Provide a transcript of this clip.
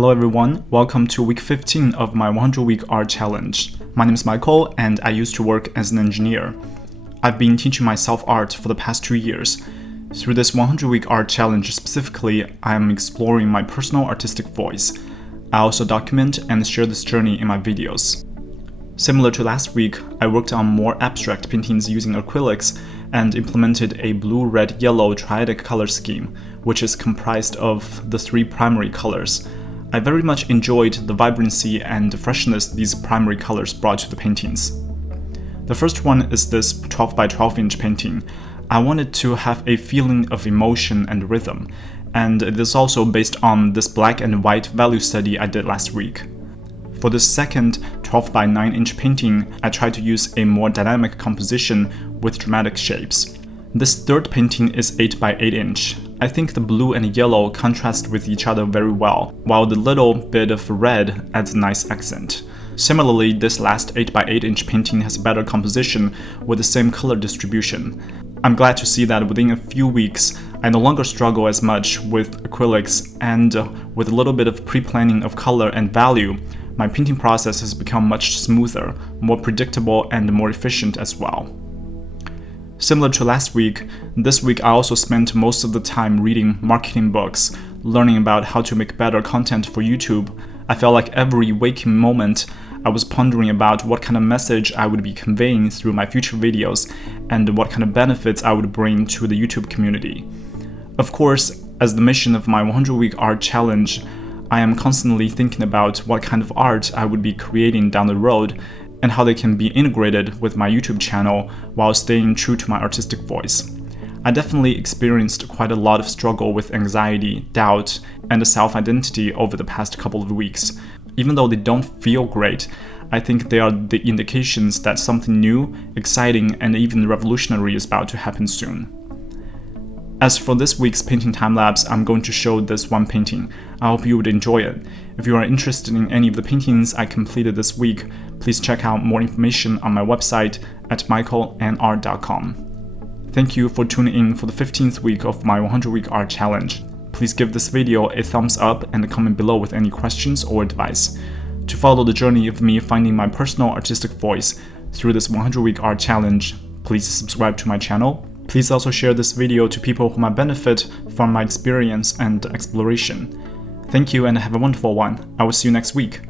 Hello everyone, welcome to week 15 of my 100-week art challenge. My name is Michael and I used to work as an engineer. I've been teaching myself art for the past 2 years. Through this 100-week art challenge specifically, I am exploring my personal artistic voice. I also document and share this journey in my videos. Similar to last week, I worked on more abstract paintings using acrylics and implemented a blue, red, yellow triadic color scheme, which is comprised of the 3 primary colors. I very much enjoyed the vibrancy and freshness these primary colors brought to the paintings. The first one is this 12 by 12 inch painting. I wanted to have a feeling of emotion and rhythm, and it is also based on this black and white value study I did last week. For this second 12 by 9 inch painting, I tried to use a more dynamic composition with dramatic shapes. This third painting is 8 by 8 inch. I think the blue and yellow contrast with each other very well, while the little bit of red adds a nice accent. Similarly, this last 8 by 8 inch painting has better composition with the same color distribution. I'm glad to see that within a few weeks, I no longer struggle as much with acrylics, and with a little bit of pre-planning of color and value, my painting process has become much smoother, more predictable, and more efficient as well. Similar to last week, this week I also spent most of the time reading marketing books, learning about how to make better content for YouTube. I felt like every waking moment I was pondering about what kind of message I would be conveying through my future videos and what kind of benefits I would bring to the YouTube community. Of course, as the mission of my 100-week art challenge, I am constantly thinking about what kind of art I would be creating down the road and how they can be integrated with my YouTube channel while staying true to my artistic voice. I definitely experienced quite a lot of struggle with anxiety, doubt, and self-identity over the past couple of weeks. Even though they don't feel great, I think they are the indications that something new, exciting, and even revolutionary is about to happen soon. As for this week's painting time-lapse, I'm going to show this one painting. I hope you would enjoy it. If you are interested in any of the paintings I completed this week, please check out more information on my website at michaelnr.com. Thank you for tuning in for the 15th week of my 100-week art challenge. Please give this video a thumbs up and comment below with any questions or advice. To follow the journey of me finding my personal artistic voice through this 100-week art challenge, please subscribe to my channel. Please also share this video to people who might benefit from my experience and exploration. Thank you and have a wonderful one. I will see you next week.